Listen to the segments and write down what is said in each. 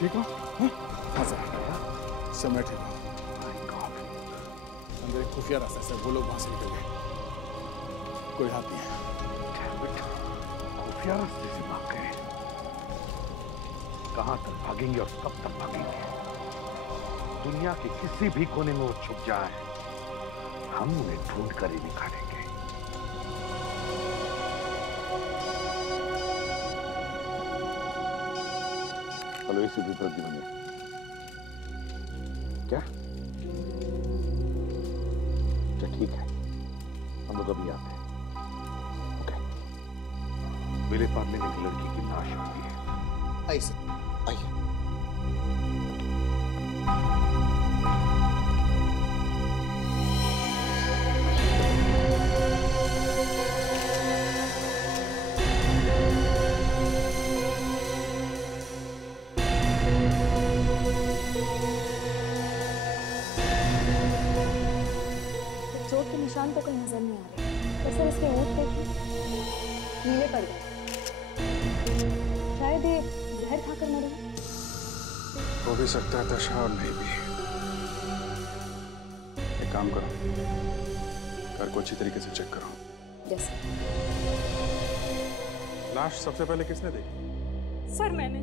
ठीक हो? हाँ सर, मैं ठीक हूँ। अंदर एक खुफिया रास्ता से वो लोग वहां से निकल गए, कोई हाथ नहीं है। खुफिया रास्ते से भाग गए? कहां तक भागेंगे और कब तक भागेंगे? दुनिया के किसी भी कोने में वो छुप जाए, हम उन्हें ढूंढ कर ही निकालेंगे। हेलो, इसी भी बनिए क्या? अच्छा ठीक है, हम लोग अभी आते हैं। ओके। मेरे पास में एक लड़की की लाश हुई है। आइए सर, आइए। चोट के निशान तो कोई नजर नहीं आ रहे, तो सर इसके ऊँट देखिए, नीले पड़ गए। शायद ये जहर खाकर मरे। हो भी सकता है दशा और नहीं भी। एक काम करो, घर को अच्छी तरीके से चेक करो। जैसे लाश सबसे पहले किसने देखी? सर मैंने,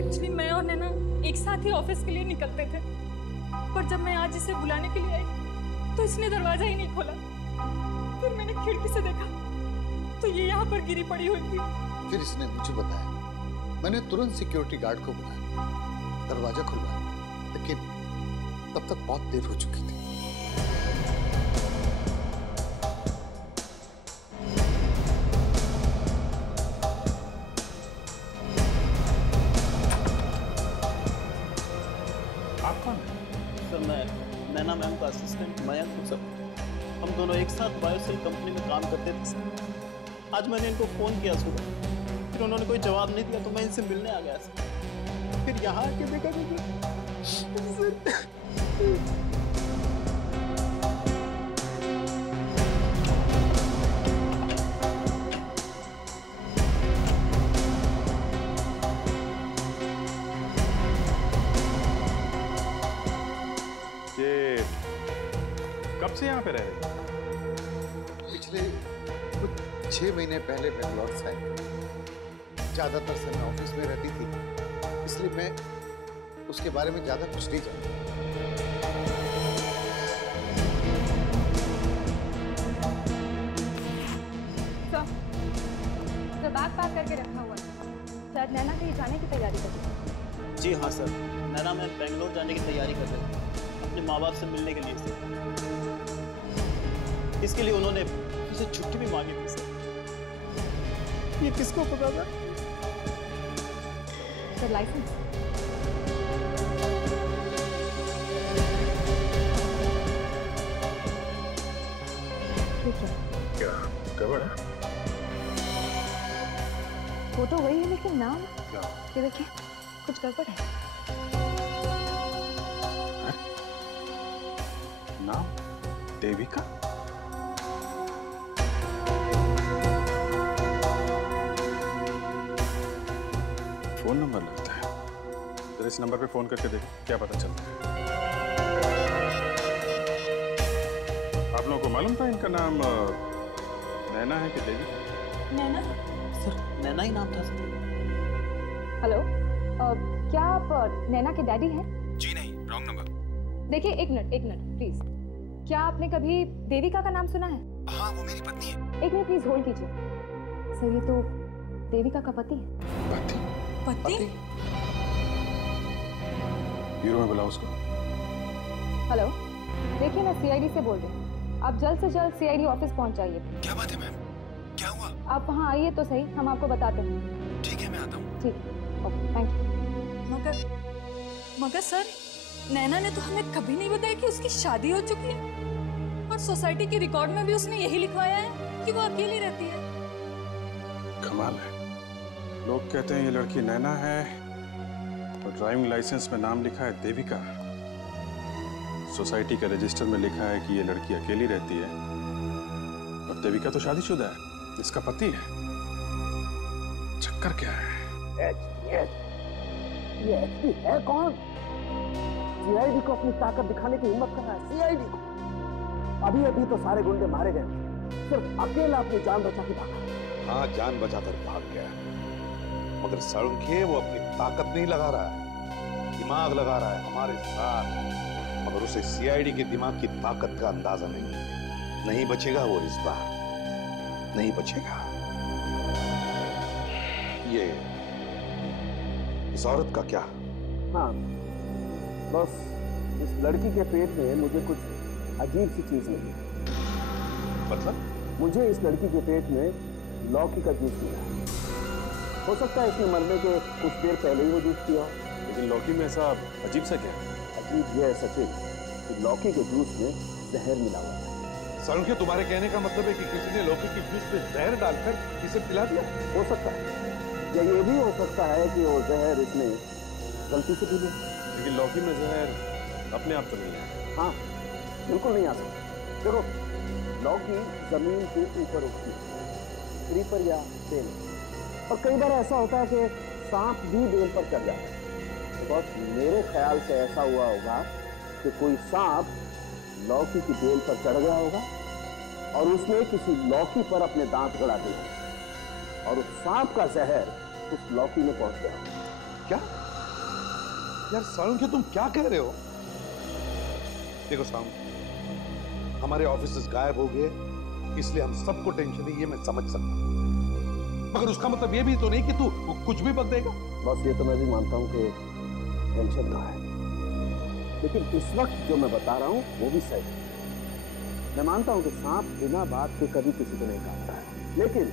एक्चुअली मैं और नैना एक साथ ही ऑफिस के लिए निकलते थे, पर जब मैं आज इसे बुलाने के लिए आई तो इसने दरवाजा ही नहीं खोला। फिर मैंने खिड़की से देखा तो ये यहाँ पर गिरी पड़ी हुई थी। फिर इसने मुझे बताया, मैंने तुरंत सिक्योरिटी गार्ड को बुलाया, दरवाजा खुलवाया, लेकिन तब तक बहुत देर हो चुकी थी। आप कौन है? सर मैं नैना मैम का असिस्टेंट मयंक हूँ सर। हम दोनों एक साथ बायोसेल कंपनी में काम करते थे सर। आज मैंने इनको फ़ोन किया सुबह, फिर उन्होंने कोई जवाब नहीं दिया तो मैं इनसे मिलने आ गया सर। फिर यहाँ आके देखा ये कब से यहाँ पे रह रहे? पिछले कुछ 6 महीने पहले बेंगलोर से आई। ज्यादातर समय ऑफिस में रहती थी, इसलिए मैं उसके बारे में ज्यादा कुछ नहीं जानता। तो बैग पैक करके रखा हुआ है, शायद नैना कहीं जाने की तैयारी कर रही है। जी हाँ सर, नैना मैम बेंगलोर जाने की तैयारी कर रहे थे अपने माँ बाप से मिलने के लिए सर। इसके लिए उन्होंने उसे छुट्टी भी मांगी थी सर। ये किसको पता था? Sir license. ठीक है। क्या गड़बड़ है? फोटो वही है लेकिन नाम क्या? ये देखिए, कुछ गड़बड़ है। नाम देविका? फोन नंबर लगता है। जरा इस नंबर पे फोन करके देखो क्या पता चलता है। आप लोगों को मालूम था इनका नाम नैना है कि देवी? नैना? सर नैना ही नाम था सर। हेलो, क्या आप नैना के डैडी हैं? जी नहीं, रॉन्ग नंबर। देखिए एक मिनट प्लीज। क्या आपने कभी देविका का नाम सुना है? हाँ, वो मेरी पत्नी है। एक मिनट प्लीज होल्ड कीजिए। सर ये तो देविका का पति है। पति? ब्यूरो में बुलाओ उसको। हेलो, देखिए मैं सीआईडी से बोल रही हूँ। आप जल्द से जल्द सीआईडी ऑफिस पहुँच जाइए। क्या बात है मैम? क्या हुआ? आप वहाँ आइए तो सही, हम आपको बताते हैं। ठीक है, मैं आता हूँ। ठीक है, ओके, थैंक यू। मगर सर, नैना ने तो हमें कभी नहीं बताया कि उसकी शादी हो चुकी है, और सोसाइटी के रिकॉर्ड में भी उसने यही लिखवाया है कि वो अकेली रहती है। कमाल है, लोग कहते हैं ये लड़की नैना है और ड्राइविंग लाइसेंस में नाम लिखा है देविका। सोसाइटी के रजिस्टर में लिखा है कि ये लड़की अकेली रहती है, और देविका तो शादीशुदा है, इसका पति है। चक्कर क्या है? ये एचपी है कौन? सीआईडी को अपनी ताकत दिखाने की हिम्मत कर रहा है, सीआईडी को। अभी अभी तो सारे गुंडे मारे गए, सिर्फ अकेला अपनी जान बचा के भागा। हाँ, जान बचाकर भाग गया, मगर साळुंखे वो अपनी ताकत नहीं लगा रहा है, दिमाग लगा रहा है हमारे साथ। मगर उसे सीआईडी के दिमाग की ताकत का अंदाजा नहीं बचेगा वो इस बार, नहीं बचेगा। ये इस औरत का क्या? हाँ, बस इस लड़की के पेट में मुझे कुछ अजीब सी चीज मिली। मतलब? मुझे इस लड़की के पेट में लौकी का जूस मिला। हो सकता है इसने मरने के कुछ देर पहले ही वो जूस पिया। लेकिन लौकी में ऐसा अजीब सा क्या है? अजीब यह है सचिन कि लौकी के जूस में जहर मिला हुआ है। साळुंखे, तुम्हारे कहने का मतलब है कि किसी ने लौकी के जूस में जहर डालकर इसे पिला दिया? हो सकता है, या ये भी हो सकता है कि वो जहर इसने गलती से पी लिया। लेकिन लौकी में जहर अपने आप तो नहीं है। हाँ, बिल्कुल नहीं आ सकता। देखो, लौकी जमीन के ऊपर उगती है, क्रीपर या बेल, और कई बार ऐसा होता है कि सांप भी बेल पर चढ़ जाता है। तो बस मेरे ख्याल से ऐसा हुआ होगा कि कोई सांप लौकी की बेल पर चढ़ गया होगा और उसने किसी लौकी पर अपने दांत गड़ा दिए और उस सांप का जहर उस लौकी में पहुंच गया। क्या यार साळुंखे, तुम क्या कह रहे हो? देखो साळुंखे, हमारे ऑफिसेस गायब हो गए, इसलिए हम सबको टेंशन है, ये मैं समझ सकता हूं, मगर उसका मतलब ये भी तो नहीं कि तू कुछ भी बक देगा। बस ये तो मैं भी मानता हूं कि टेंशन ना है, लेकिन इस वक्त जो मैं बता रहा हूं वो भी सही है। मैं मानता हूं कि सांप बिना बात के कभी किसी को नहीं काटता है, लेकिन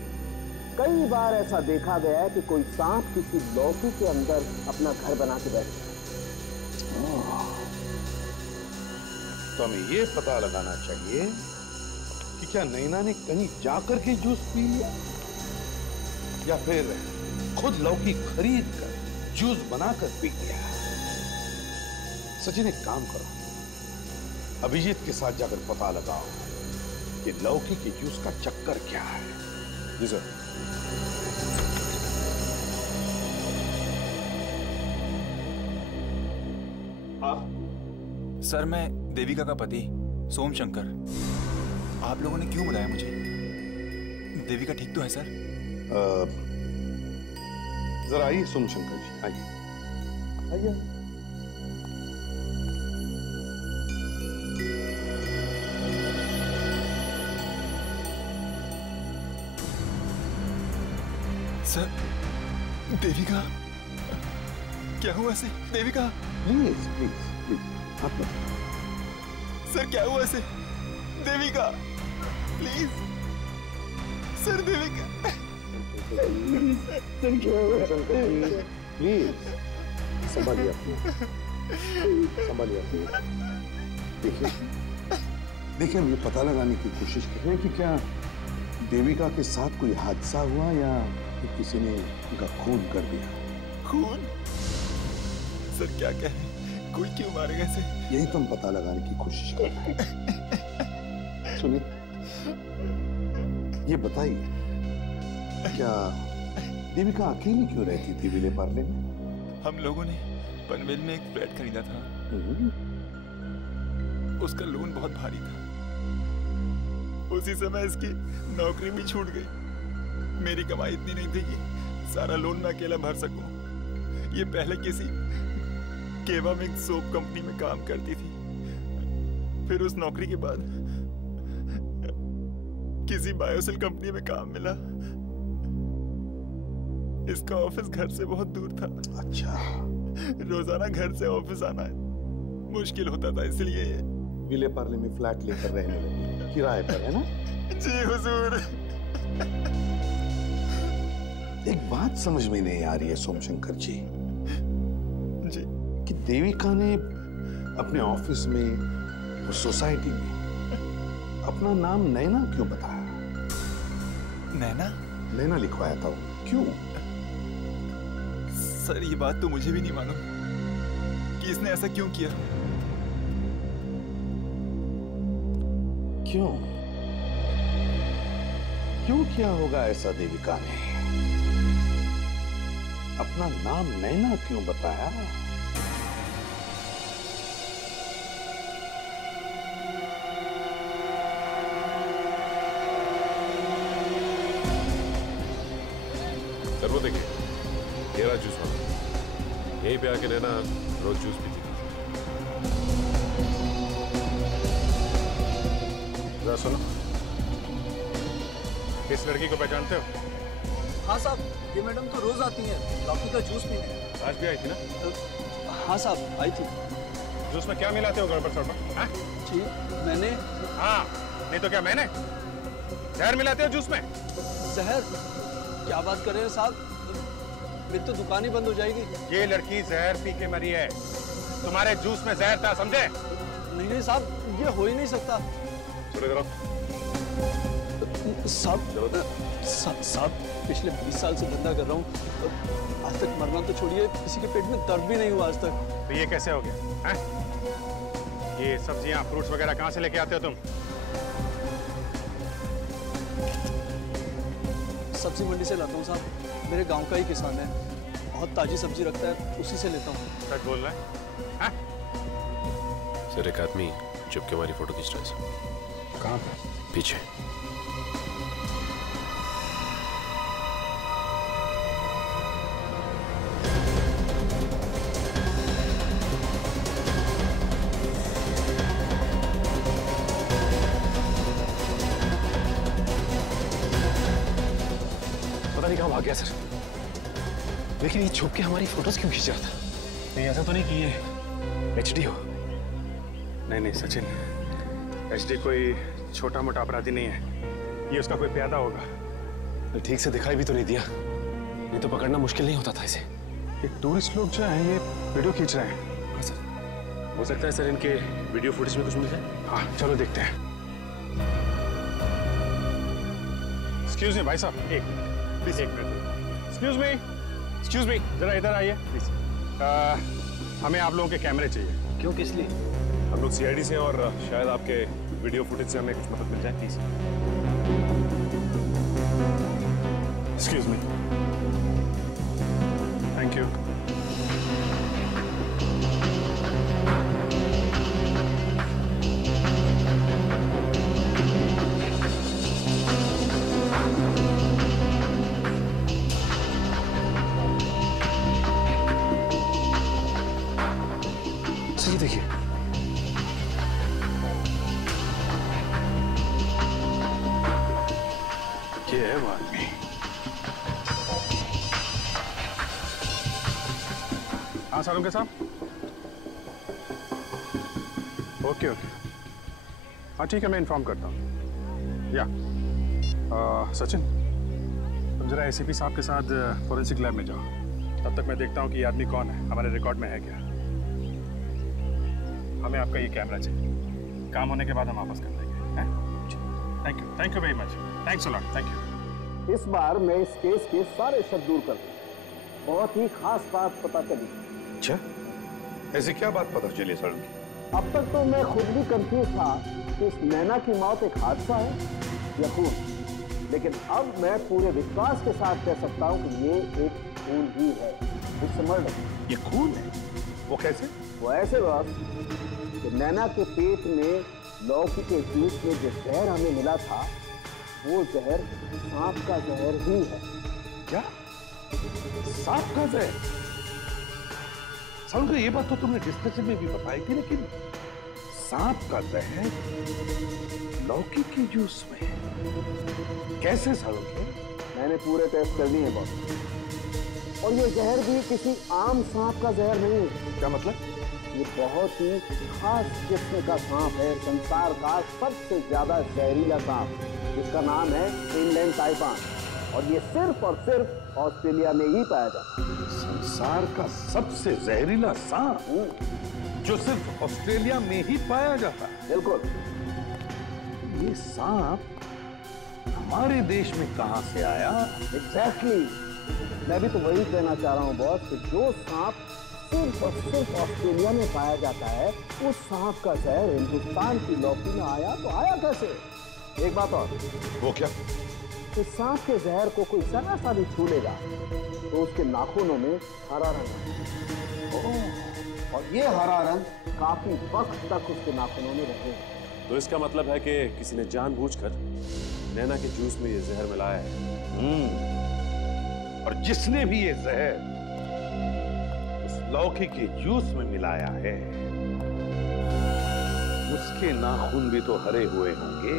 कई बार ऐसा देखा गया है कि कोई सांप किसी लौकी के अंदर अपना घर बना के बैठ गया। तो हमें ये पता लगाना चाहिए कि क्या नैना ने कहीं जाकर के जूस पी लिया या फिर खुद लौकी खरीद कर जूस बनाकर पी लिया। सचिन, एक काम करो, अभिजीत के साथ जाकर पता लगाओ कि लौकी के जूस का चक्कर क्या है। जी सर। आप? सर, मैं देविका का पति सोम शंकर। आप लोगों ने क्यों बुलाया मुझे? देविका ठीक तो है सर? जरा आइए सोम शंकर जी, आइए आइए। सर, देविका क्या हुआ से? देविका प्लीज प्लीज प्लीज आप सर, क्या हुआ से? Devika please sir, Devika please संभालिए संभालिए। देखिए, हम ये पता लगाने की कोशिश कर रहे हैं कि क्या देविका के साथ कोई हादसा हुआ या फिर किसी ने उनका खून कर दिया। खून? सर क्या कह रहे हैं? कोई क्यों मारेगा इसे? यही तो हम पता लगाने की कोशिश कर रहे हैं। सुनिए, ये बताइए, क्या देविका अकेली क्यों रहती थी विले पार्ले में? हम लोगों ने पनवेल में एक फ्लैट खरीदा था। उसका लोन बहुत भारी था। उसी समय इसकी नौकरी भी छूट गई। मेरी कमाई इतनी नहीं थी कि सारा लोन मैं अकेला भर सकूं। ये पहले किसी केवा मिक्स सोप कंपनी में काम करती थी, फिर उस नौकरी के बाद किसी बायोसेल कंपनी में काम मिला। इसका ऑफिस घर से बहुत दूर था। अच्छा। रोजाना घर से ऑफिस आना मुश्किल होता था, इसलिए विले पार्ले में फ्लैट लेकर रहने लगे, किराए पर, है ना? जी हुजूर। एक बात समझ में नहीं आ रही है सोमशंकर जी कि देविका ने अपने ऑफिस में, सोसाइटी में अपना नाम नैना क्यों बताया? नैना? नैना लिखवाया था, क्यों? सर, ये बात तो मुझे भी नहीं मालूम कि इसने ऐसा क्यों किया। क्यों क्यों किया होगा ऐसा देविका ने? अपना नाम नैना क्यों बताया? सर वो देखिए, ये रहा जूस वाला। यहीं पे आके नैना रोज जूस पीती थी। जरा सुनो, इस लड़की को पहचानते हो? हाँ साहब, ये मैडम तो रोज आती हैं लौकी का जूस पीने। आज भी आई थी ना? हाँ साहब, आई थी। जूस में क्या मिलाते हो गड़बड़ सड़बड़? हाँ? जी मैंने। हाँ, नहीं तो क्या मैंने? जहर मिलाते हो जूस में? जहर? क्या बात कर रहे हैं साहब, मेरी तो दुकान ही बंद हो जाएगी। ये लड़की जहर पी के मरी है, तुम्हारे जूस में जहर था, समझे? नहीं नहीं साहब, ये हो ही नहीं सकता। चलो इधर आओ। साहब पिछले 20 साल से धंधा कर रहा हूँ, आज तक मरना तो छोड़िए, किसी के पेट में दर्द भी नहीं हुआ आज तक। तो ये कैसे हो गया? ये सब्जियां फ्रूट्स वगैरह कहाँ से लेके आते हो तुम? सब्जी मंडी से लाता हूँ साहब, मेरे गांव का ही किसान है, बहुत ताजी सब्जी रखता है, उसी से लेता हूँ। सच बोल रहा है? सर एक आदमी चुपके हमारी फोटो खींच रहा है। कहाँ पे? पीछे। पता नहीं कहाँ भाग गया सर, लेकिन ये छुप के हमारी फोटोज क्यों खींच रहा था? नहीं ऐसा तो नहीं कि ये एचडी हो? नहीं नहीं सचिन, एचडी कोई छोटा मोटा अपराधी नहीं है, ये उसका कोई प्यादा होगा। ठीक से दिखाई भी तो नहीं दिया, नहीं तो पकड़ना मुश्किल नहीं होता था इसे। ये टूरिस्ट लोग जो हैं ये वीडियो खींच रहे हैं। हाँ सर, हो सकता है सर इनके वीडियो फुटेज में कुछ मिल जाए। हाँ चलो देखते हैं। एक्सक्यूज मी भाई साहब, एक मिनट। एक्सक्यूज मी, जरा इधर आइए प्लीज। हमें आप लोगों के कैमरे चाहिए। क्यों, किस लिए? हम लोग सीआईडी से और शायद आपके वीडियो फुटेज से हमें कुछ मदद मिल जाए please. Excuse me, thank you. सही देखिए, ये है वो आदमी। हाँ सारुंगे साहब, ओके ओके, हाँ ठीक है, मैं इन्फॉर्म करता हूँ। या सचिन, तुम जरा एसीपी साहब के साथ फॉरेंसिक लैब में जाओ, तब तक मैं देखता हूँ कि ये आदमी कौन है, हमारे रिकॉर्ड में है क्या। हमें आपका ये कैमरा चाहिए, काम होने के बाद हम वापस कर देंगे। Thank you very much, thanks a lot, thank you. इस बार मैं इस केस के सारे शक दूर कर दूं। बहुत ही खास बात पता चली। अच्छा, ऐसी क्या बात पता चली सर? अब तक तो मैं खुद भी कंफ्यूज था कि इस नैना की मौत एक हादसा है या खून, लेकिन अब मैं पूरे विश्वास के साथ कह सकता हूँ कि ये एक खून ही है, इट्स मर्डर। ये खून है? वो कैसे? वो ऐसे बस कि नैना के पेट में लौकी के जूस में जो जहर हमें मिला था, वो जहर सांप का जहर ही है। क्या? सांप का जहर? सर ये बात तो तुमने डिस्कशन में भी बताई थी, लेकिन सांप का जहर लौकी के जूस में कैसे? सर मैंने पूरे टेस्ट कर दिए हैं बॉस, और ये जहर भी किसी आम सांप का जहर नहीं है। क्या मतलब? ये बहुत ही खास किस्म का सांप है, संसार का सबसे ज्यादा जहरीला सांप, जिसका नाम है इंलैंड टाइफन, और ये सिर्फ और सिर्फ ऑस्ट्रेलिया में ही पाया जाता है। संसार का सबसे जहरीला सांप जो सिर्फ ऑस्ट्रेलिया में ही पाया जाता है? बिल्कुल। ये सांप हमारे देश में कहां से आया? एग्जैक्टली, मैं भी तो वही कहना चाह रहा हूँ बॉस, कि जो सांप सिर्फ और सिर्फ ऑस्ट्रेलिया में पाया जाता है, उस सांप का जहर हिंदुस्तान की लौकी में आया तो आया कैसे? एक बात और, वो क्या? कि सांप के जहर को कोई जरा सा भी छू लेगा तो उसके नाखूनों में हरा रंग आता है। और ये हरा रंग काफी वक्त तक उसके नाखूनों में रहेगा। तो इसका मतलब है कि किसी ने जानबूझकर नैना के जूस में ये जहर मिलाया है। और जिसने भी ये जहर उस लौकी के जूस में मिलाया है उसके नाखून भी तो हरे हुए होंगे।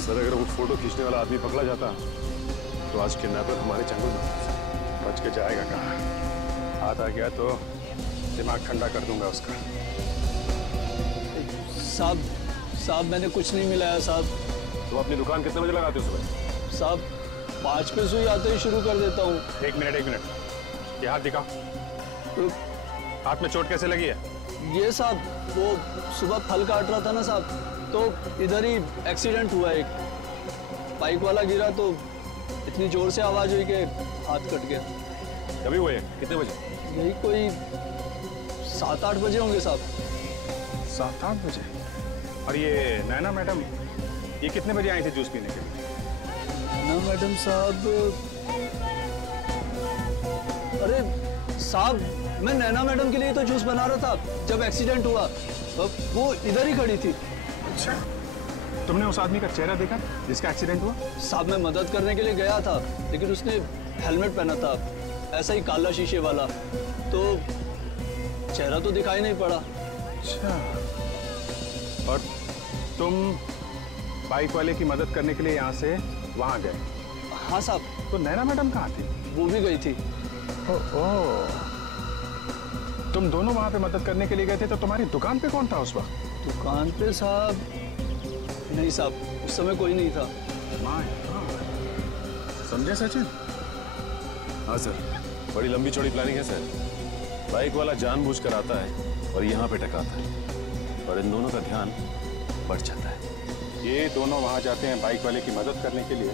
सर, अगर वो फोटो खींचने वाला आदमी पकड़ा जाता तो आज किडनैपर हमारे चंगुल में बच के जाएगा कहाँ? हाथ आ गया तो दिमाग ठंडा कर दूंगा उसका। साहब मैंने कुछ नहीं मिलाया साहब। तो अपनी दुकान कितने बजे लगाते हो सुबह? साहब 5 पे सुई आते ही शुरू कर देता हूँ। एक मिनट, ये हाथ दिखा। हाथ में चोट कैसे लगी है? ये साहब वो सुबह फल काट रहा था ना साहब, तो इधर ही एक्सीडेंट हुआ। एक बाइक वाला गिरा तो इतनी जोर से आवाज हुई कि हाथ कट गया। कभी हुए? कितने बजे? यही कोई 7-8 बजे होंगे साहब। 7-8 बजे? और ये नैना मैडम ये कितने बजे आई थी जूस पीने के लिए? नैना मैडम साहब, अरे साहब मैं नैना मैडम के लिए तो जूस बना रहा था जब एक्सीडेंट हुआ। वो इधर ही खड़ी थी। अच्छा, तुमने उस आदमी का चेहरा देखा जिसका एक्सीडेंट हुआ? साहब मैं मदद करने के लिए गया था, लेकिन उसने हेलमेट पहना था, ऐसा ही काला शीशे वाला, तो चेहरा तो दिखाई नहीं पड़ा। अच्छा, और तुम बाइक वाले की मदद करने के लिए यहाँ से वहाँ गए? हाँ साहब। तो नैना मैडम कहाँ थी? वो भी गई थी। तुम दोनों वहाँ पे मदद करने के लिए गए थे, तो तुम्हारी दुकान पे कौन था उस वक्त? दुकान पे साहब नहीं साहब, उस समय कोई नहीं था। समझे सचिन? हाँ सर, बड़ी लंबी चौड़ी प्लानिंग है सर। बाइक वाला जानबूझकर आता है और यहाँ पे टकराता है और इन दोनों का ध्यान बढ़ जाता है। ये दोनों वहाँ जाते हैं बाइक वाले की मदद करने के लिए,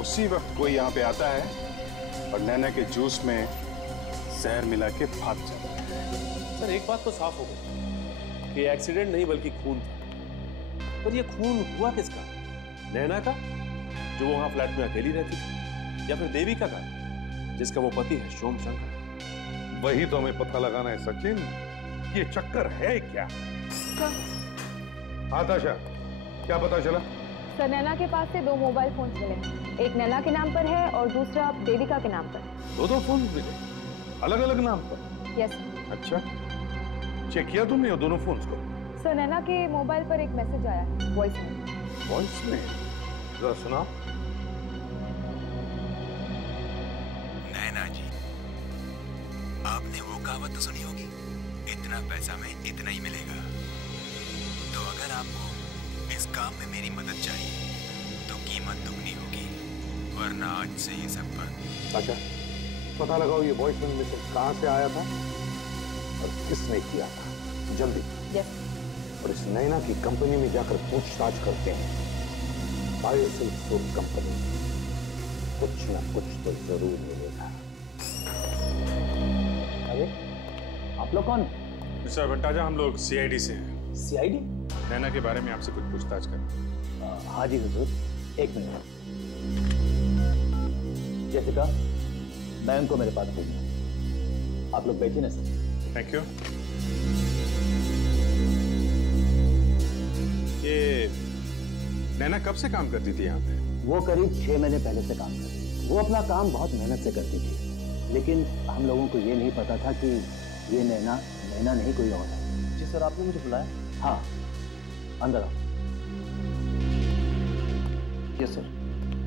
उसी वक्त कोई यहाँ पे आता है और नैना के जूस में जहर मिला के भाग जाता है। सर एक बात तो साफ हो गई कि एक्सीडेंट नहीं बल्कि खून था। पर ये खून हुआ किसका? नैना का, जो वहां फ्लैट में अकेली रहती थी, या फिर देविका का, जिसका वो पति है सोम शंकर? वही तो हमें पता लगाना है सचिन, ये चक्कर है क्या? आताशा, क्या पता चला? सर नैना के पास से 2 मोबाइल फोन मिले हैं। एक नैना के नाम पर है और दूसरा देविका के नाम पर। 2 फोन मिले अलग अलग नाम पर? यस। अच्छा, चेक किया तुमने ये दोनों फोन्स को? सर नैना के मोबाइल पर एक मैसेज आया है, वॉइस में। वॉइस में? जरा सुनाओ। नैना जी, आपने वो कहावत तो सुनी होगी, इतना पैसा में इतना ही मिलेगा। तो अगर आपको इस काम में मेरी मदद चाहिए तो कीमत दुगनी होगी, वरना आज से ये सब बंद। अच्छा, पता लगाओ ये वॉइस मैसेज कहाँ से आया था और किसने किया था, जल्दी। यस। और इस नैना की कंपनी में जाकर पूछताछ करते हैं। बायोसिल्क सोप कंपनी, कुछ ना कुछ तो जरूर मिलेगा। अरे आप लोग कौन? मिस्टर भट्टाजा, हम लोग सीआईडी से हैं। सीआईडी? नैना के बारे में आपसे कुछ पूछताछ करें। हाँ जी हुजूर, 1 मिनट। जैसिका, मैम को मेरे पास भेजना। आप लोग बैठिए ना सर। Thank you. ये नैना कब से काम करती थी यहाँ पे? वो करीब 6 महीने पहले से काम करती थी। वो अपना काम बहुत मेहनत से करती थी, लेकिन हम लोगों को ये नहीं पता था कि ये नैना नहीं कोई और है। जी सर, आपने मुझे बुलाया? हाँ, अंदर आओ। Yes sir.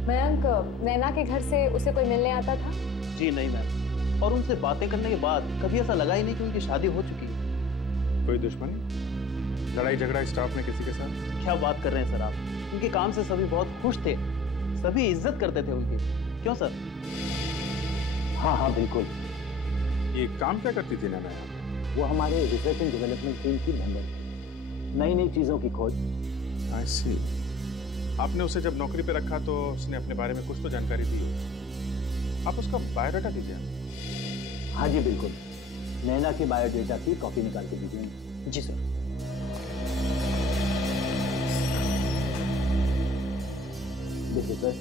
मयंक, नैना के घर से उसे कोई मिलने आता था? जी नहीं मैम, और उनसे बातें करने के बाद कभी ऐसा लगा ही नहीं कि उनकी शादी हो चुकी है। कोई दुश्मनी, लड़ाई झगड़ा स्टाफ में किसी के साथ? क्या बात कर रहे हैं सर आप? उनके काम से सभी बहुत खुश थे, सभी इज्जत करते थे उनकी। क्यों सर? हाँ बिल्कुल। ये काम क्या करती थी नैना? वो हमारे रिसर्च एंड डेवलपमेंट टीम की मेंबर थी, नई नई चीजों की खोज। I see। आपने उसे जब नौकरी पे रखा तो उसने अपने बारे में कुछ तो जानकारी दी होगी। आप उसका बायोडाटा दीजिए। हाँ जी बिल्कुल, नैना के बायोडेटा की कॉपी निकाल के दीजिए। जी सर। देखिए सर,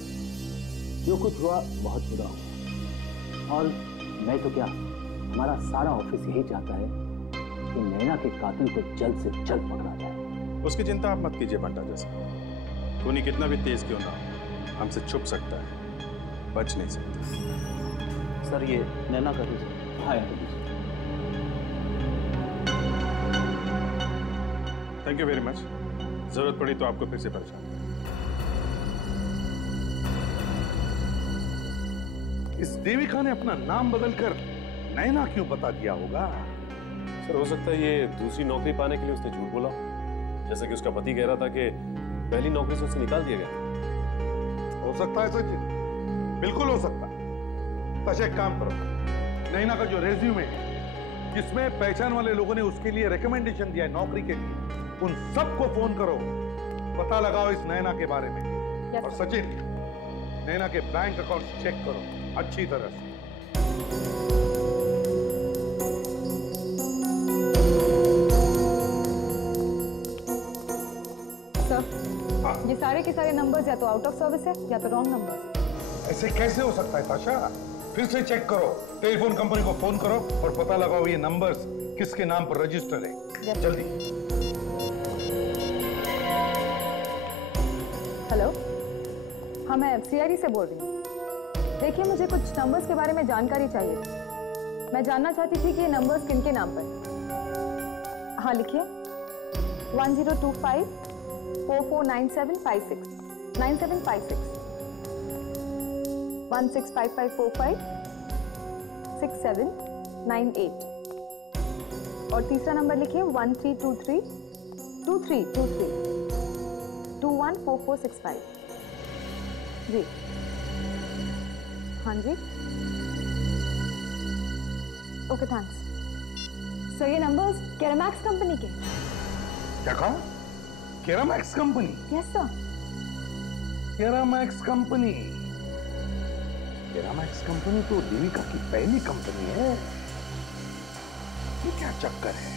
जो कुछ हुआ बहुत बुरा हुआ, और मैं तो क्या, हमारा सारा ऑफिस यही चाहता है कि नैना के कातिल को जल्द से जल्द पकड़ा जाए। उसकी चिंता आप मत कीजिए बंटा जैसा। खूनी कितना भी तेज क्यों ना हो, हमसे छुप सकता है, बच नहीं सकता। सर ये नैना का रिजल्ट। हाँ थैंक यू वेरी मच। जरूरत पड़ी तो आपको फिर से परेशान। इस देविका ने अपना नाम बदलकर नैना क्यों बता दिया होगा? सर हो सकता है ये दूसरी नौकरी पाने के लिए उसने झूठ बोला, जैसे कि उसका पति कह रहा था कि पहली नौकरी से उसे निकाल दिया गया। हो सकता है सचिन, बिल्कुल हो सकता है। तो एक काम करो, नैना का जो रेज्यूमे है जिसमें पहचान वाले लोगों ने उसके लिए रिकमेंडेशन दिया है नौकरी के लिए, उन सबको फोन करो, पता लगाओ इस नैना के बारे में। और सचिन, नैना के बैंक अकाउंट चेक करो अच्छी तरह से। सर, ये सारे के सारे नंबर्स या तो आउट ऑफ सर्विस है या तो रॉन्ग नंबर्स। ऐसे कैसे हो सकता है ताशा? फिर से चेक करो, टेलीफोन कंपनी को फोन करो और पता लगाओ ये नंबर्स किसके नाम पर रजिस्टर है। जल्दी। हेलो, हाँ मैं सीआईडी से बोल रही हूँ। देखिए मुझे कुछ नंबर्स के बारे में जानकारी चाहिए थी। मैं जानना चाहती थी कि ये नंबर्स किनके नाम पर। हाँ लिखिए, 1025 449756 9756 165545 6798 और तीसरा नंबर लिखिए 1323 2323 214465। जी हाँ जी, ओके थैंक्स सर। ये नंबर्स केरामैक्स कंपनी के। क्या कहा? Keramax company? Yes sir. Keramax company? Keramax company तो देविका की पहली कंपनी है। ये क्या चक्कर है?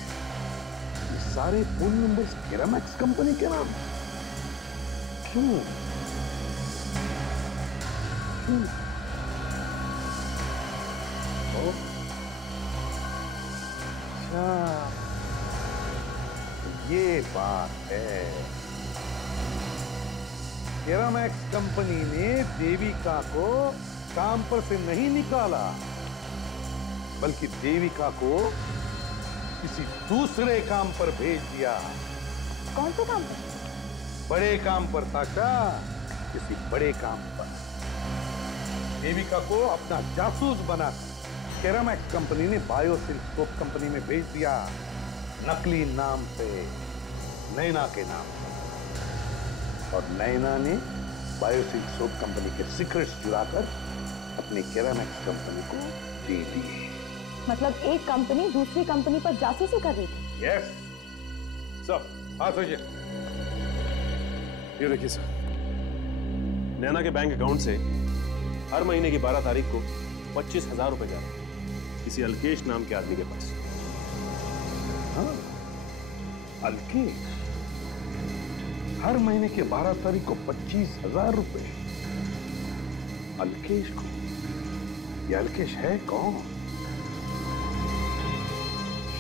ये सारे फोन नंबर्स केरामैक्स कंपनी के नाम? क्यों? क्यों? अच्छा, ये बात है। केरामैक्स कंपनी ने देविका को काम पर से नहीं निकाला, बल्कि देविका को किसी दूसरे काम पर भेज दिया। कौन से काम पर? बड़े काम पर ताशा, किसी बड़े काम पर। देविका को अपना जासूस बना केरामैक्स कंपनी ने बायोसिल्क सोप कंपनी में भेज दिया, नकली नाम से, नैना के नाम से। और नैना ने बायोसिल्क सोप कंपनी के सीक्रेट्स चुराकर अपनी केरामैक्स कंपनी को दे दिए। मतलब एक कंपनी दूसरी कंपनी पर जासूसी कर रही थी? Yes sir. हाँ सोचिए। ये देखिए सर, नैना के बैंक अकाउंट से हर महीने की 12 तारीख को 25,000 रुपए जा रहे हैं किसी अलकेश नाम के आदमी के पास। हाँ, अलकेश हर महीने के 12 तारीख को 25,000 रुपए। अलकेश को? ये अलकेश है कौन?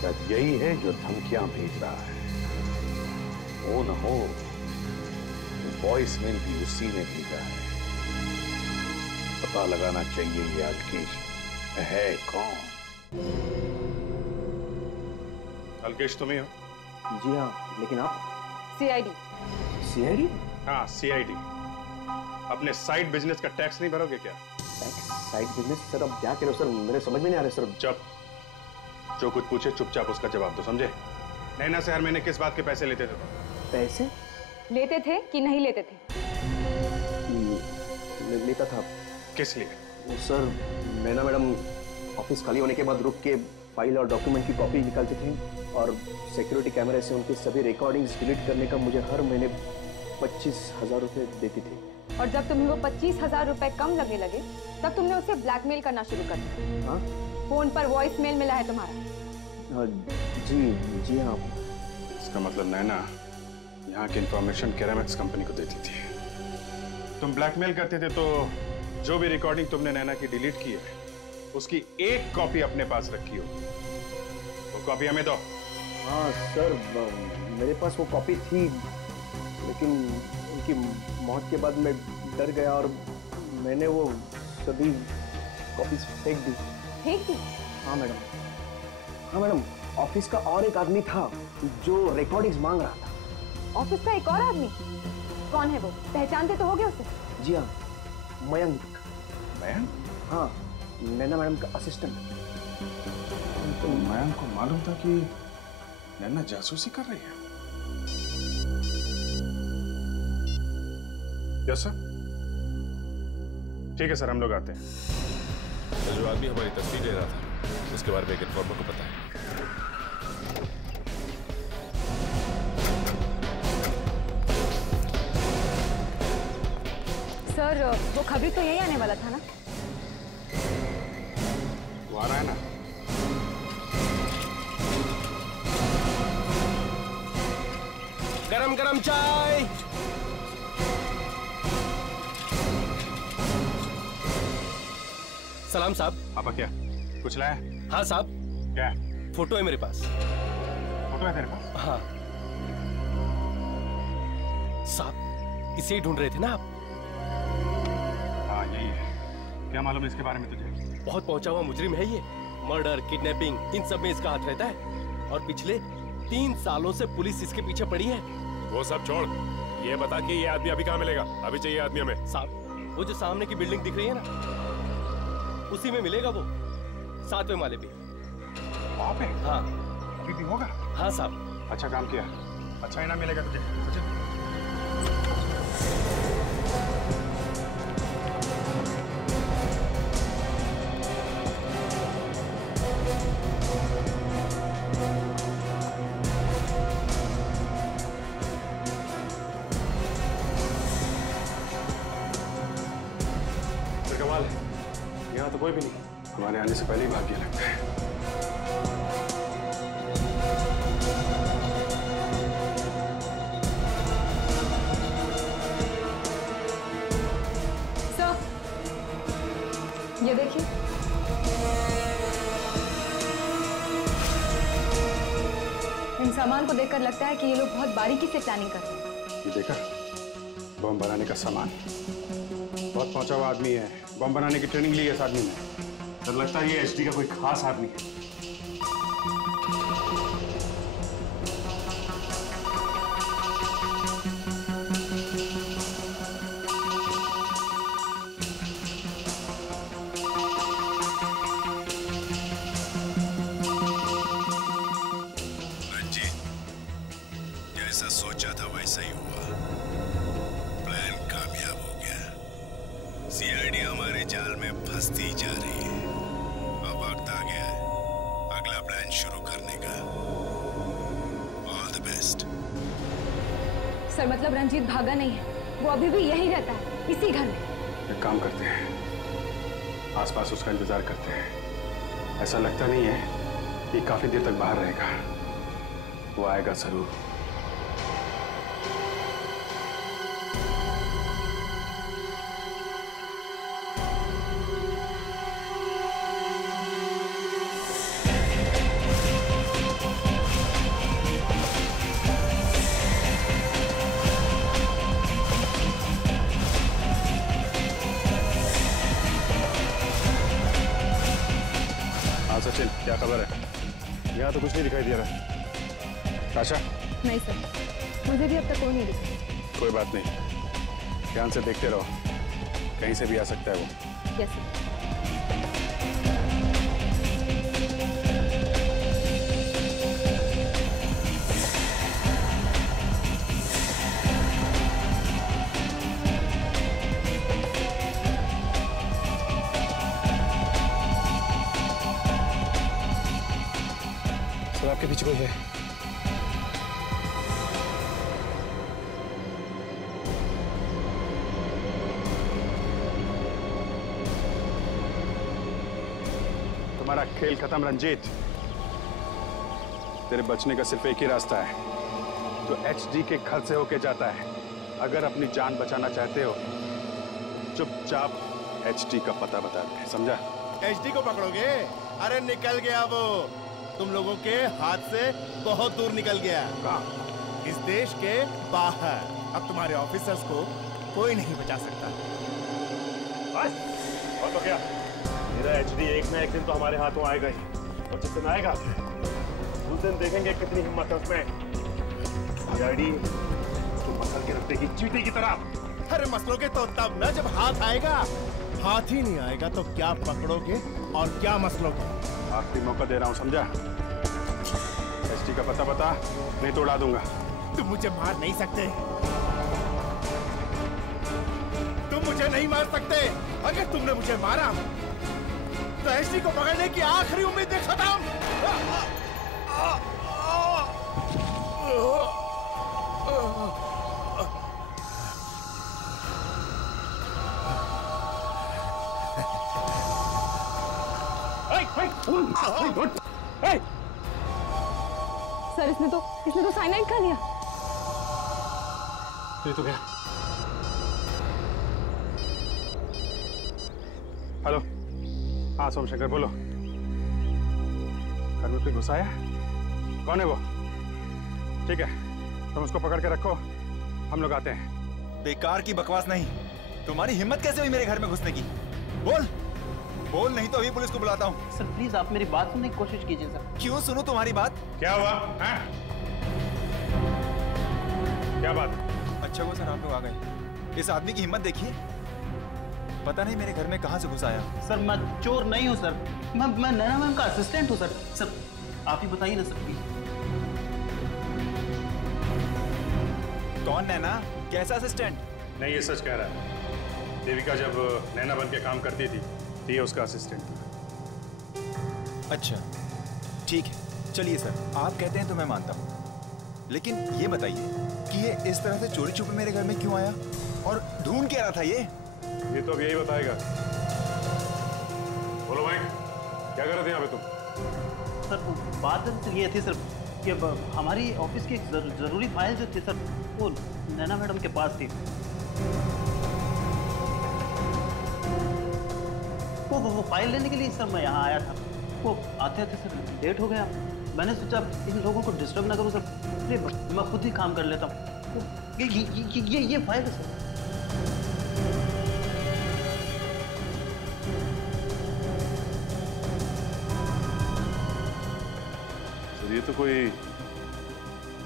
शायद यही है जो धमकियां भेज रहा है। हो न हो वॉइसमेल भी उसी ने भेजा है। पता लगाना चाहिए ये अलकेश है कौन। अलकेश तुम ही हो? जी हाँ, लेकिन आप? सीआईडी। सीआईडी? हाँ सीआईडी। अपने साइड बिजनेस का टैक्स नहीं भरोगे क्या? Side business? सर अब क्या करें सर, मेरे समझ में नहीं आ रहा सर। चुप, जो कुछ पूछे चुपचाप उसका जवाब दो, समझे? नैना से हर महीने किस बात के पैसे लेते थे? पैसे लेते थे कि नहीं लेते थे? लेता था। किस लिए? सर नैना मैडम ऑफिस खाली होने के बाद रुक के फाइल और डॉक्यूमेंट की कॉपी निकालती थी और सिक्योरिटी कैमरे से उनके सभी रिकॉर्डिंग्स डिलीट करने का मुझे हर महीने 25,000 रुपए देती थी। और जब तुम्हें वो 25,000 रुपए कम लगने लगे तब तुमने उसे ब्लैकमेल करना शुरू कर दिया। हाँ? फोन पर वॉइस मेल मिला है तुम्हारा? जी हाँ। इसका मतलब नैना यहाँ की इंफॉर्मेशन केरामैक्स कंपनी को देती थी। तुम ब्लैकमेल करते थे तो जो भी रिकॉर्डिंग तुमने नैना की डिलीट की है उसकी एक कॉपी अपने पास रखी हो, वो कॉपी हमें दो। हाँ सर, मेरे पास वो कॉपी थी, लेकिन उनकी मौत के बाद मैं डर गया और मैंने वो सभी कॉपीज फेंक दी। फेंक दी? हाँ मैडम, ऑफिस का और एक आदमी था जो रिकॉर्डिंग्स मांग रहा था। ऑफिस का एक और आदमी? कौन है वो? पहचानते तो होगे उसे? जी हाँ, मयंक। मयंक? हाँ, नैना मैडम का असिस्टेंट। तो मयंक को मालूम था कि नैना जासूसी कर रही है। Yes sir. ठीक है सर, हम लोग आते हैं। जो आदमी हमारी तस्वीर ले रहा था उसके बारे में एक इन्फॉर्मर को पता है। सर वो खबरी तो यही आने वाला था ना? वो आ रहा है ना? गरम गरम चाय। सलाम साहब। पापा क्या कुछ लाया? हाँ साहब। क्या? फोटो है मेरे पास। फोटो है तेरे पास? हाँ साहब, इसे ही ढूंढ रहे थे ना आप? हाँ यही है। क्या मालूम इसके बारे में तुझे? बहुत पहुंचा हुआ मुजरिम है ये। मर्डर, किडनैपिंग, इन सब में इसका हाथ रहता है और पिछले 3 सालों से पुलिस इसके पीछे पड़ी है। वो सब छोड़, ये बता कि ये आदमी अभी कहाँ मिलेगा? अभी चाहिए आदमी हमें। साहब, वो जो सामने की बिल्डिंग दिख रही है ना, उसी में मिलेगा वो, 7वें माले पे। वहाँ पे? हाँ। अभी भी होगा? हाँ साहब। अच्छा काम किया, अच्छा इनाम मिलेगा तुझे। सचिन कमाल है, यहाँ तो कोई भी नहीं। हमारे आने से पहले ही भाग गया लगता है। सर, ये देखिए। इन सामान को देखकर लगता है कि ये लोग बहुत बारीकी से प्लानिंग कर रहे हैं। ये देखा, बम बनाने का सामान। बहुत पहुंचा हुआ आदमी है, बम बनाने की ट्रेनिंग ली है इस आदमी ने। तो लगता है ये एचडी का कोई खास आदमी है। जैसा सोचा था वैसा ही हुआ। प्लान कामयाब हो गया। सीआईडी हमारे जाल में फंसती जा रही है। अब वक्त आ गया है अगला प्लान शुरू करने का। All the best. सर मतलब रंजीत भागा नहीं है, वो अभी भी यही रहता है, इसी घर में। एक काम करते हैं, आसपास उसका इंतजार करते हैं। ऐसा लगता नहीं है कि काफी देर तक बाहर रहेगा। वो आएगा जरूर। सचिन, क्या खबर है? यहाँ तो कुछ नहीं दिखाई दे रहा। आशा? नहीं सर, मुझे भी अब तक कोई नहीं दिखा। कोई बात नहीं, ध्यान से देखते रहो, कहीं से भी आ सकता है वो। Yes sir. आपके पीछे कोई है? तुम्हारा खेल खत्म रंजीत। तेरे बचने का सिर्फ एक ही रास्ता है, जो एचडी के घर से होके जाता है। अगर अपनी जान बचाना चाहते हो चुपचाप एचडी का पता बता दे, समझा? एचडी को पकड़ोगे? अरे निकल गया वो, तुम लोगों के हाथ से बहुत दूर निकल गया। इस देश के बाहर। अब तुम्हारे ऑफिसर्स को कोई नहीं बचा सकता। और तो क्या, मेरा एचडी एक ना एक दिन तो हमारे हाथों आएगा ही, और जिस दिन आएगा उस दिन देखेंगे कितनी हिम्मत है उसमें। सीआईडी उसको मसल के रख देगी चींटी की तरह। अरे मसलोगे तो तब ना जब हाथ आएगा। हाथ ही नहीं आएगा तो क्या पकड़ोगे और क्या मसलोगे? आखिरी मौका दे रहा हूँ, समझा? एचडी का पता बता, नहीं तो उड़ा दूंगा। तुम मुझे मार नहीं सकते, तुम मुझे नहीं मार सकते। अगर तुमने मुझे मारा तो एचडी को पकड़ने की आखिरी उम्मीद खत्म। सर इसने तो साइनाइड खा लिया। ये तो क्या? हेलो, हाँ सोमशेखर बोलो। घर में कोई घुसा है? कौन है वो? ठीक है, तुम उसको पकड़ के रखो, हम लोग आते हैं। बेकार की बकवास नहीं। तुम्हारी हिम्मत कैसे हुई मेरे घर में घुसने की? बोल बोल, नहीं तो अभी पुलिस को बुलाता हूँ। सर प्लीज आप मेरी बात सुनने की कोशिश कीजिए सर। क्यों सुनूं तुम्हारी बात? क्या हुआ है? क्या बात? अच्छा हुआ सर आप लोग आ गए। इस आदमी की हिम्मत देखिए, पता नहीं मेरे घर में कहां से घुस आया। सर मैं चोर नहीं हूं सर, मैं नैना मैम का असिस्टेंट हूं सर। सर आप ही बताइए ना सर प्लीज। कौन नैना? कैसा असिस्टेंट? नहीं, ये सच कह रहा है। देविका जब नैना बन के काम करती थी तो ये उसका असिस्टेंट था। अच्छा ठीक है, चलिए सर आप कहते हैं तो मैं मानता हूँ, लेकिन ये बताइए कि ये इस तरह से चोरी छुपे मेरे घर में क्यों आया और ढूंढ क्या रहा था? ये तो अब यही बताएगा। बोलो भाई, क्या कर रहे थे यहाँ पे तुम? सर बात ये थी सर कि हमारी ऑफिस की एक जरूरी फाइल जो थी सर वो नैना मैडम के पास थी। वो फाइल लेने के लिए सर मैं यहाँ आया था। वो आते आते सर लेट हो गया। मैंने सोचा इन लोगों को डिस्टर्ब ना करूँ सर, इसलिए मैं खुद ही काम कर लेता हूँ। ये फाइल है सर। ये तो कोई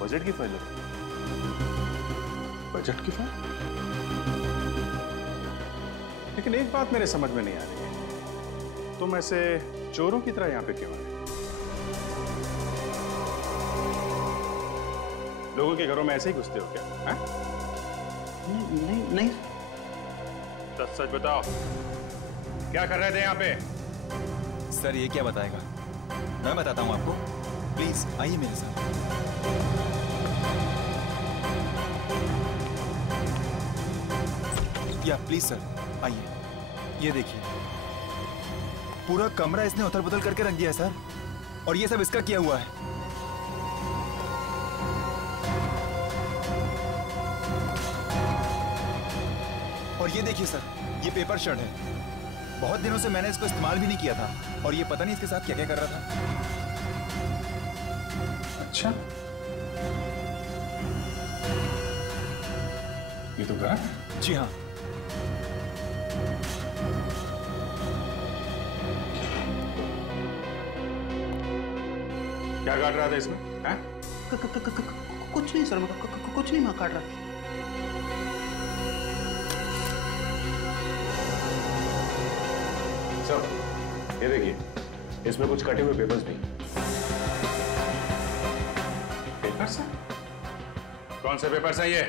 बजट की फाइल है। बजट की फाइल? लेकिन एक बात मेरे समझ में नहीं आ रही है, तुम ऐसे चोरों की तरह यहाँ पे क्यों आए? लोगों के घरों में ऐसे ही घुसते हो क्या? है? नहीं। सच सच बताओ, क्या कर रहे थे यहाँ पे? सर ये क्या बताएगा, मैं बताता हूँ आपको। प्लीज आइए मेरे साथ। या प्लीज सर आइए। ये देखिए पूरा कमरा इसने उथल पुथल करके रख दिया है सर, और ये सब इसका किया हुआ है। और ये देखिए सर, ये पेपर शर्ट है। बहुत दिनों से मैंने इसको इस्तेमाल भी नहीं किया था, और ये पता नहीं इसके साथ क्या क्या कर रहा था। अच्छा, ये तो घर? जी हाँ। क्या काट रहा था इसमें? हैं? कुछ नहीं सर, कुछ नहीं मैं काट रहा। सर ये देखिए, इसमें कुछ कटे हुए पेपर्स भी। पेपर्स हैं? कौन से पेपर्स हैं ये?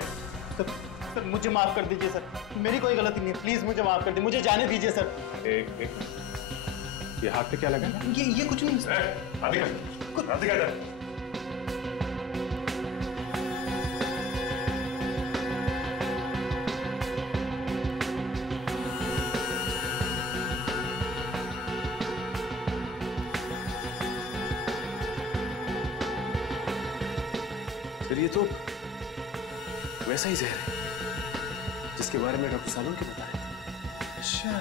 सर मुझे माफ कर दीजिए सर, मेरी कोई गलती नहीं है। प्लीज मुझे माफ कर दीजिए, मुझे जाने दीजिए सर। एक ये हाथ पे क्या लगा? ये कुछ नहीं सर। राधिका इधर। सर ये तो वैसा ही जहर है जिसके बारे में डॉक्टर सालों के बता रहे थे। अच्छा,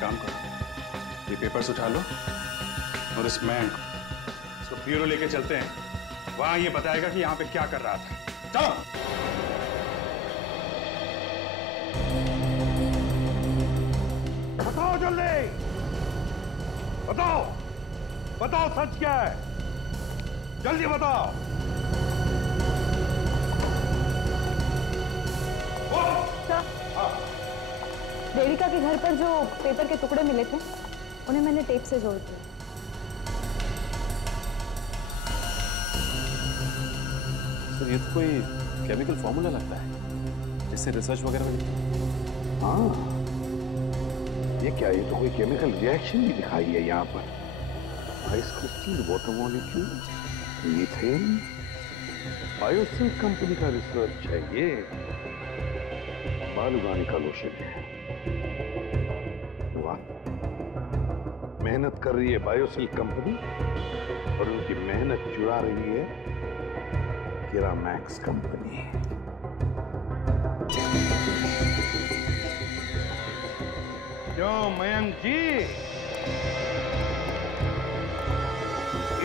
काम करो, ये पेपर्स उठा लो और इस मैन को ब्यूरो लेके चलते हैं। वहां ये बताएगा कि यहाँ पे क्या कर रहा था। चलो। बताओ जल्दी, बताओ, बताओ सच क्या है, जल्दी बताओ। देविका के घर पर जो पेपर के टुकड़े मिले थे उन्हें मैंने टेप से जोड़ दिया। सर ये तो कोई केमिकल फॉर्मूला लगता है जिससे रिसर्च वगैरह में। हाँ, ये क्या, ये तो कोई केमिकल रिएक्शन भी दिखाई है यहाँ पर। Ice crystal, water molecule, methane, Biocell company का रिसर्च है ये। बाल उगाने का लोशन है। वाह, मेहनत कर रही है बायोसेल कंपनी और उनकी मेहनत चुरा रही है केरामैक्स कंपनी। क्यों मयंक जी,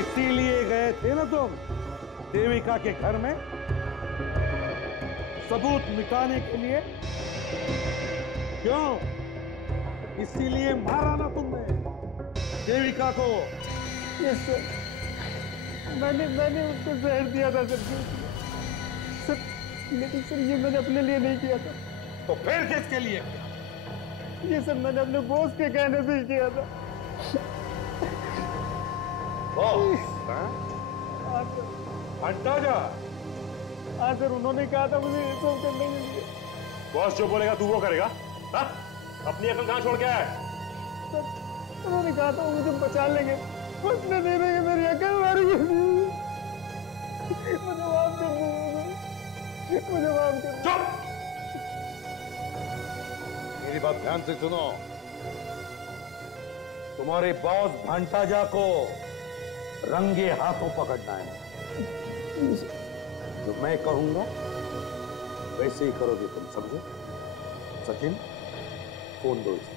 इसीलिए गए थे ना तुम देविका के घर में, सबूत मिटाने के लिए? क्यों, इसीलिए मारा ना तुमने देविका को? यस सर, मैंने उसको जहर दिया था सर, लेकिन सर ये मैंने अपने लिए नहीं किया था। तो फिर किसके लिए? ये सर मैंने अपने बॉस के कहने से ही किया था। बॉस? हटा जा। हाँ सर, उन्होंने कहा था मुझे ये सब करने के लिए। बॉस जो बोलेगा तू वो करेगा? हा? अपनी अकल कहाँ छोड़ के आया है? सर उन्होंने कहा था वो मुझे बचा लेंगे, बचने दे देंगे, मेरी अकल मारी गई। मुझे माफ कर दो, मुझे माफ कर दो। मेरी बात ध्यान से सुनो, तुम्हारे बॉस भंटाजा को रंगे हाथों पकड़ना है। जो मैं कहूंगा वैसे ही करोगे तुम, समझे? सचिन, फोन दो इसे।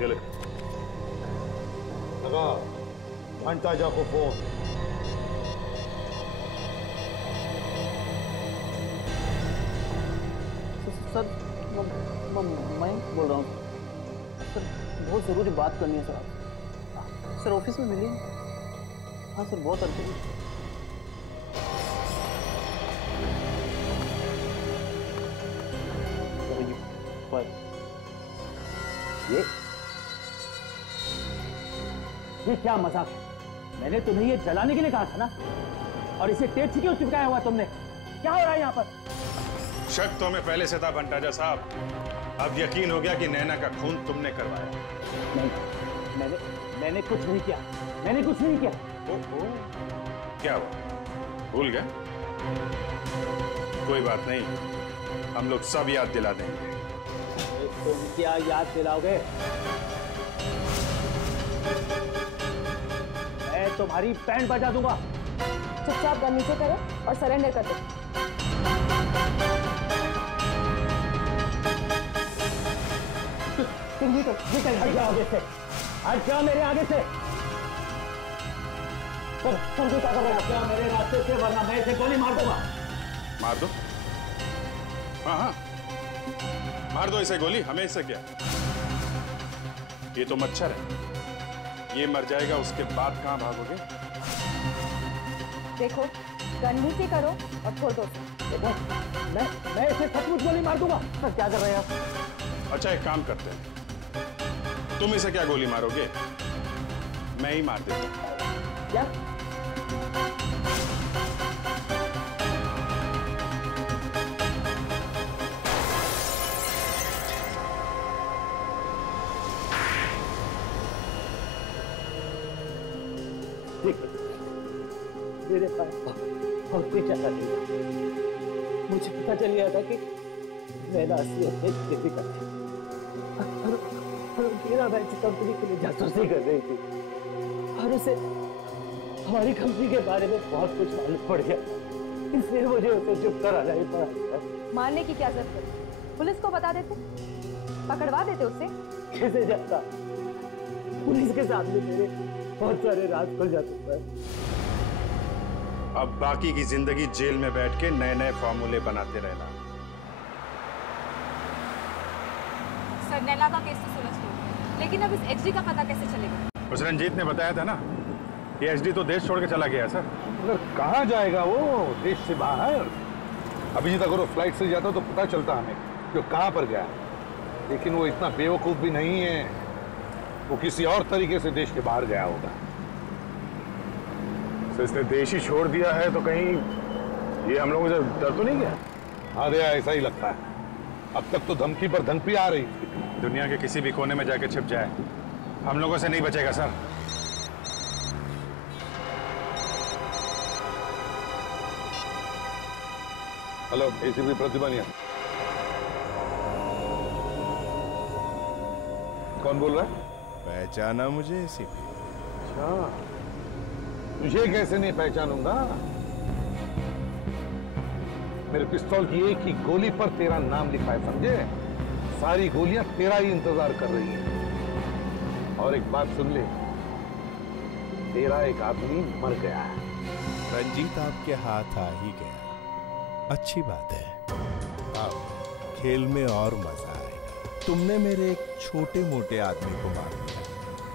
ये ले, लगा भंटाजा को फोन। सर मैं बोल रहा हूँ सर, बहुत ज़रूरी बात करनी है सर। सर ऑफिस में मिलिए। हाँ सर, बहुत अर्जेंट। ये क्या मजाक है? मैंने तुम्हें ये जलाने के लिए कहा था ना, और इसे टेप से क्यों चिपकाया हुआ तुमने? क्या हो रहा है यहाँ पर? शक तो हमें पहले से था भंटाजा साहब, अब यकीन हो गया कि नैना का खून तुमने करवाया। नहीं, मैंने कुछ नहीं किया, मैंने कुछ नहीं किया। क्या हुआ, भूल गए? कोई बात नहीं, हम लोग सब याद दिला देंगे। तुम क्या याद दिलाओगे? मैं तुम्हारी बैंड बजा दूंगा। चुपचाप गन नीचे करो और सरेंडर कर दो। हट जाओ आगे से, हट जाओ मेरे आगे से। तुम क्या कर रहे हो? क्या मेरे रास्ते से, वरना मैं इसे गोली मार दूंगा। मार दो, हाँ हाँ मार दो इसे गोली, हमें इससे क्या? ये तो मच्छर है, ये मर जाएगा, उसके बाद कहां भागोगे? देखो, गन नीचे करो और छोड़ दो। देखो, मैं इसे सचमुच गोली मार दूंगा। सर क्या कर रहे हैं आप? अच्छा एक काम करते हैं, तुम इसे क्या गोली मारोगे? मैं ही मार देता हूं। क्या? मेरे पास और कोई चारा नहीं था। मुझे पता चल गया था कि नैना असलियत में देविका थी और मेरा बैंक कंपनी के लिए जासूसी कर रही थी, और उसे हमारी कंपनी के बारे में बहुत कुछ मालूम पड़ गया, इसलिए मुझे उसे चुप कराना ही पड़ा। मारने की क्या जरूरत है? पुलिस को बता देते, पकड़वा देते उससे। कैसे जाता? पुलिस के सामने मेरे बहुत सारे राज खुल जाते हैं। अब बाकी की जिंदगी जेल में बैठ के नए नए फॉर्मूले बनाते रहना। सर, नैना का केस तो सुलझ गया, लेकिन अब इस एचडी का पता कैसे चलेगा? उस रंजीत ने बताया था ना, ये एचडी तो देश छोड़ के चला गया सर। मगर कहाँ जाएगा वो? देश से बाहर। अभी तक अगर वो फ्लाइट से जाता तो पता चलता हमें कि कहाँ पर गया, लेकिन वो इतना बेवकूफ भी नहीं है, वो किसी और तरीके से देश के बाहर गया होगा। तो इसने देश ही छोड़ दिया है तो कहीं ये हम लोगों से डर तो नहीं गया? हाँ दया, ऐसा ही लगता है। अब तक तो धमकी पर धमकी आ रही। दुनिया के किसी भी कोने में जाके छिप जाए, हम लोगों से नहीं बचेगा सर। Hello, ACP प्रतिबनिया। कौन बोल रहा है? पहचाना मुझे एसीपी? अच्छा, तुझे कैसे नहीं पहचानूंगा? मेरे पिस्तौल की एक ही गोली पर तेरा नाम लिखा है, समझे? सारी गोलियां तेरा ही इंतजार कर रही हैं। और एक बात सुन ले, तेरा एक आदमी मर गया है। रंजीत आपके हाथ आ ही गया, अच्छी बात है। अब खेल में और मजा आएगा। तुमने मेरे एक छोटे मोटे आदमी को मार दिया,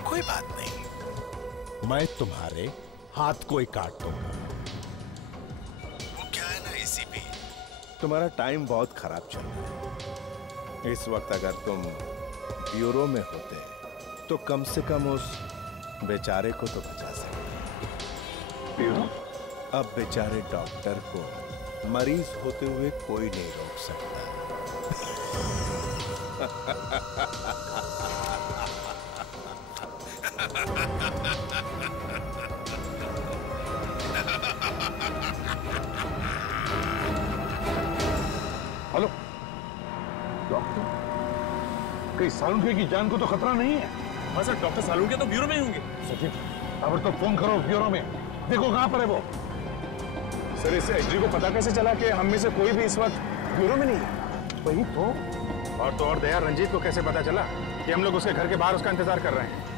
कोई बात नहीं, मैं तुम्हारे हाथ को ही काट दूंगा। वो क्या है ना एसीपी, तुम्हारा टाइम बहुत खराब चल रहा है। इस वक्त अगर तुम ब्यूरो में होते तो कम से कम उस बेचारे को तो बचा सकते। ब्यूरो? अब बेचारे डॉक्टर को मरीज होते हुए कोई नहीं रोक सकता। हेलो डॉक्टर, कहीं सालुंखे की जान को तो खतरा नहीं है? हाँ सर, डॉक्टर सालुंखे तो ब्यूरो में ही होंगे। सचिन, अब तो फोन करो ब्यूरो में, देखो कहां पर है वो। सर, इससे एचडी को पता कैसे चला कि हम में से कोई भी इस वक्त ब्यूरो में नहीं है? वही तो। और तो और दया, रंजीत को कैसे पता चला कि हम लोग उसके घर के बाहर उसका इंतजार कर रहे हैं?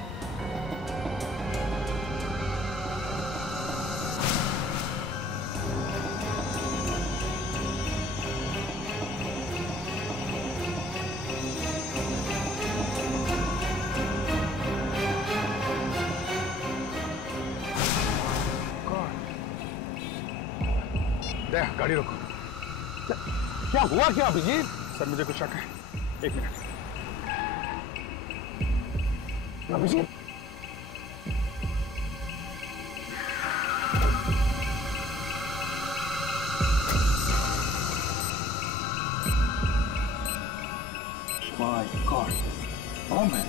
दया, गाड़ी रोको। क्या हुआ क्या अभिजीत? सर, मुझे कुछ शक है, एक मिनट। अभिजीत, माय गॉड, बम है।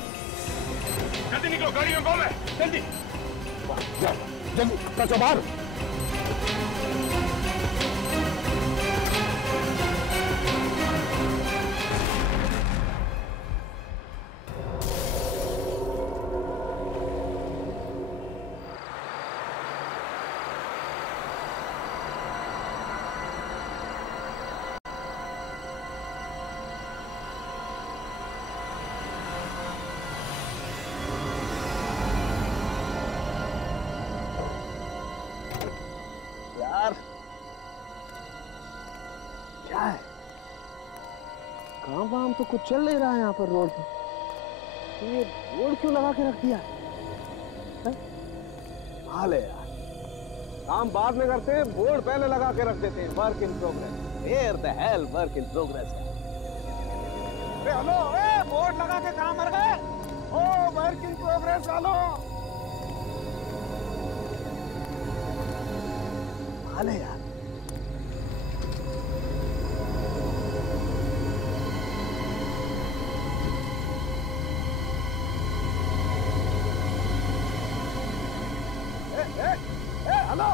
जल्दी निकलो, गाड़ी में बम है, जल्दी जल्दी चलो बाहर। क्या है? काम वाम तो कुछ चल नहीं रहा है यहाँ पर रोड पर। ये बोर्ड क्यों लगा के रख दिया? हाल है यार, काम बाद में करते हैं, बोर्ड पहले लगा के रख देते हैं। Work in progress. Where the hell work in progress? Hello, board लगा के कहाँ मर गए? ओ, वर्क इन प्रोग्रेस वालों। हाल है यार। हेलो,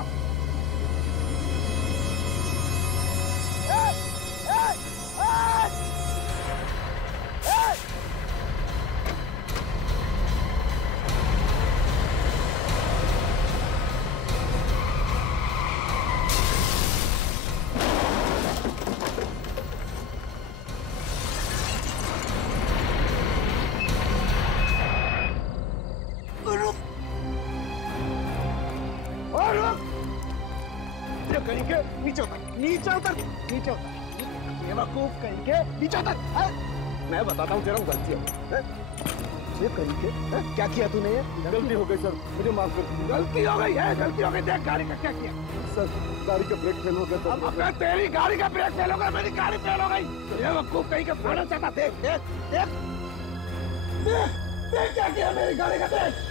और रुक! कहीं के नीचे उतर, नीचे उतर, नीचे उतर। बेवकूफ कहीं के नीचे उतर। मैं बताता हूँ तेरा गलती है। ये कहीं के क्या किया तूने? गलती हो गई सर, मुझे माफ कर। गलती हो गई है, गलती हो गई। देख गाड़ी का क्या किया? सर गाड़ी का ब्रेक फेल हो गया था। अब तेरी गाड़ी का ब्रेक फेल हो गया, मेरी गाड़ी फेल हो गई। बेवकूफ कहीं के फोड़ना चाहता। देख देख देख देख क्या किया मेरी गाड़ी का। देख